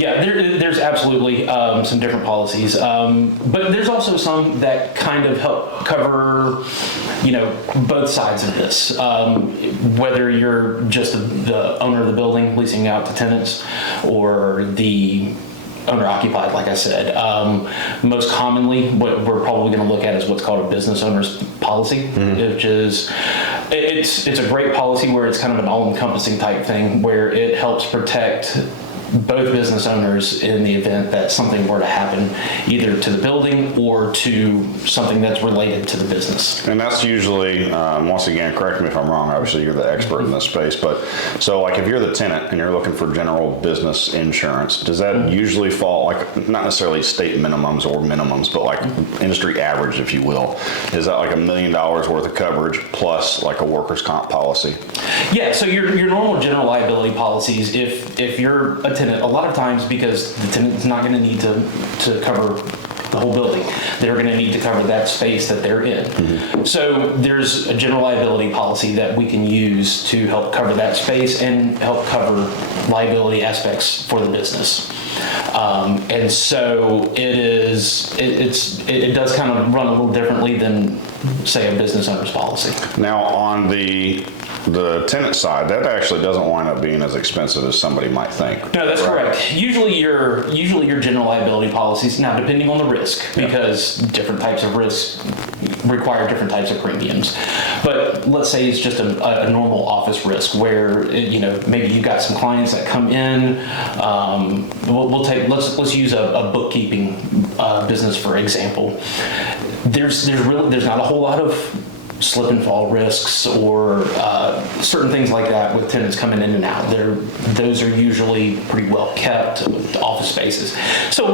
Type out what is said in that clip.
Yeah, there's absolutely some different policies, but there's also some that kind of help cover, both sides of this. Whether you're just the owner of the building leasing out to tenants, or the owner occupied, like I said. Most commonly, what we're probably going to look at is what's called a business owner's policy, which is it's a great policy where it's kind of an all-encompassing type thing where it helps protect both business owners in the event that something were to happen either to the building or to something that's related to the business. And that's usually, once again, correct me if I'm wrong, obviously you're the expert in this space, but so like if you're the tenant and you're looking for general business insurance, does that usually fall, like not necessarily state minimums or minimums, but like industry average, if you will? Is that like $1 million worth of coverage plus like a workers' comp policy? Yeah, so your normal general liability policies, if you're a tenant, a lot of times because the tenant's not going to need to cover the whole building, they're going to need to cover that space that they're in. So there's a general liability policy that we can use to help cover that space and help cover liability aspects for the business. And so it does kind of run a little differently than, say, a business owner's policy. Now on the tenant side, that actually doesn't wind up being as expensive as somebody might think. No, that's correct. Usually your general liability policies, now depending on the risk, because different types of risks require different types of premiums. But let's say it's just a normal office risk where maybe you've got some clients that come in. Let's use a bookkeeping business for example. There's not a whole lot of slip and fall risks or certain things like that with tenants coming in and out. Those are usually pretty well kept office spaces. So